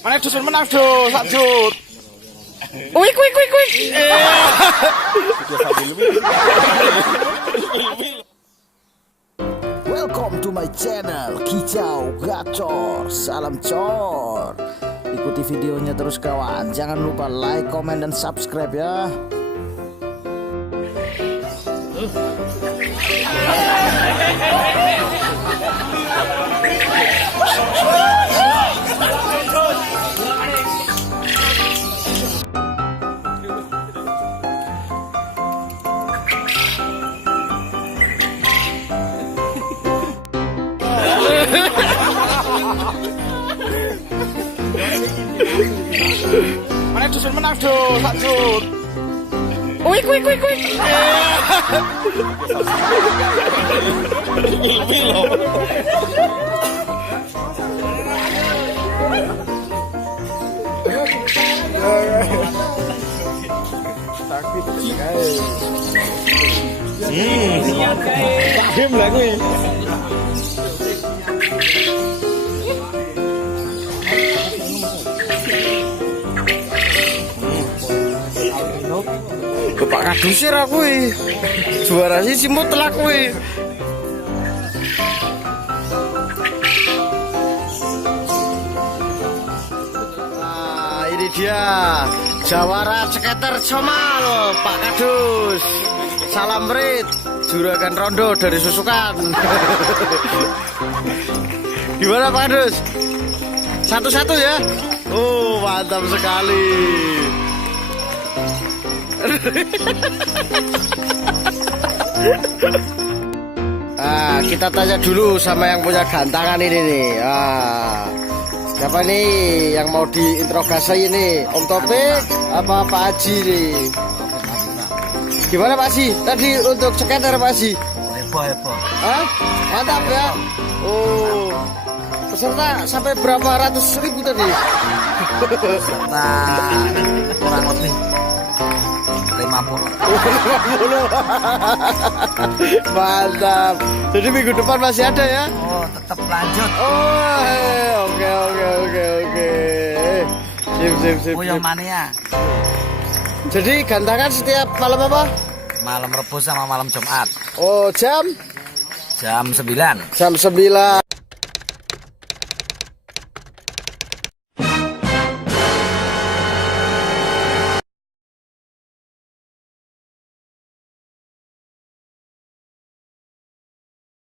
Mana dus menang dus, sak jut. Wik. Welcome to my channel Kicau Gacor. Salam cor. Ikuti videonya terus kawan. Jangan lupa like, comment, dan subscribe ya. Mana dus menang dus, sak jut. Wik. Game lah gue. Bapak kadusir aku juara sih simut telak kuwi. Nah, ini dia jawara ceketer Comal Pak Kadus. Salam Rit, juragan rondo dari Susukan. Gimana Pak Kadus? Satu-satu ya? Oh, mantap sekali. Kita tanya dulu sama yang punya gantangan ini nih. Siapa nih yang mau diinterogasi ini? Om Topik apa Pak Haji nih? Gimana Pak Haji? Tadi untuk ceketer Pak Haji? Heboh. Mantap ya. Oh, peserta sampai berapa ratus ribu tadi? Nah, kurang lebih 50. Mantap. Jadi minggu depan masih ada ya? Oh, tetap lanjut. Oh, oke. Sip. Puyeng mania. Jadi gantangan setiap malam apa? Malam Rebo sama malam Jumat. Oh, jam 9. Jam 9.